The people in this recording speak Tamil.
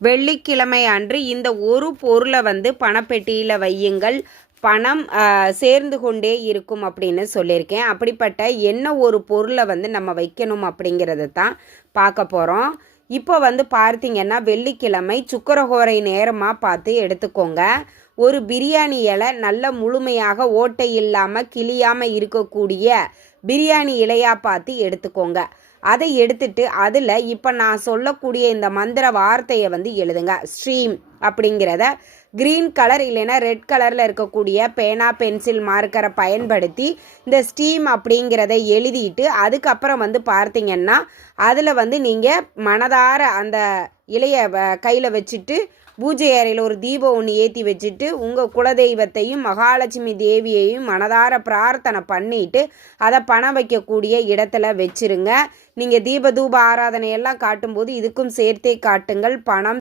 வெள்ளிக்கிழமை அன்று இந்த ஒரு பொருளை வந்து பணப்பெட்டியில் வையுங்கள். பணம் சேர்ந்து கொண்டே இருக்கும் அப்படின்னு சொல்லியிருக்கேன். அப்படிப்பட்ட என்ன ஒரு பொருளை வந்து நம்ம வைக்கணும் அப்படிங்கிறத தான் பார்க்க போகிறோம். இப்போ வந்து பார்த்தீங்கன்னா வெள்ளிக்கிழமை சுக்கரஹோரை நேரமாக பார்த்து எடுத்துக்கோங்க. ஒரு பிரியாணி இலை நல்ல முழுமையாக ஓட்டை இல்லாமல் கிளியாமல் இருக்கக்கூடிய பிரியாணி இலையாக பார்த்து எடுத்துக்கோங்க. அதை எடுத்துட்டு அதில் இப்போ நான் சொல்லக்கூடிய இந்த மந்திர வார்த்தையை வந்து எழுதுங்க. ஸ்ட்ரீம் அப்படிங்கிறத க்ரீன் கலர் இல்லைன்னா ரெட் கலரில் இருக்கக்கூடிய பேனா பென்சில் மார்க்கரை பயன்படுத்தி இந்த ஸ்டீம் அப்படிங்கிறத எழுதிட்டு அதுக்கப்புறம் வந்து பார்த்தீங்கன்னா அதில் வந்து நீங்கள் மனதார அந்த இலையை கையில் வச்சுட்டு பூஜை அறையில் ஒரு தீபம் ஒன்று ஏற்றி வச்சுட்டு உங்கள் குலதெய்வத்தையும் மகாலட்சுமி தேவியையும் மனதார பிரார்த்தனை பண்ணிட்டு அதை பணம் வைக்கக்கூடிய இடத்துல வச்சுருங்க. நீங்கள் தீப தூப ஆராதனையெல்லாம் காட்டும்போது இதுக்கும் சேர்த்தே காட்டுங்கள். பணம்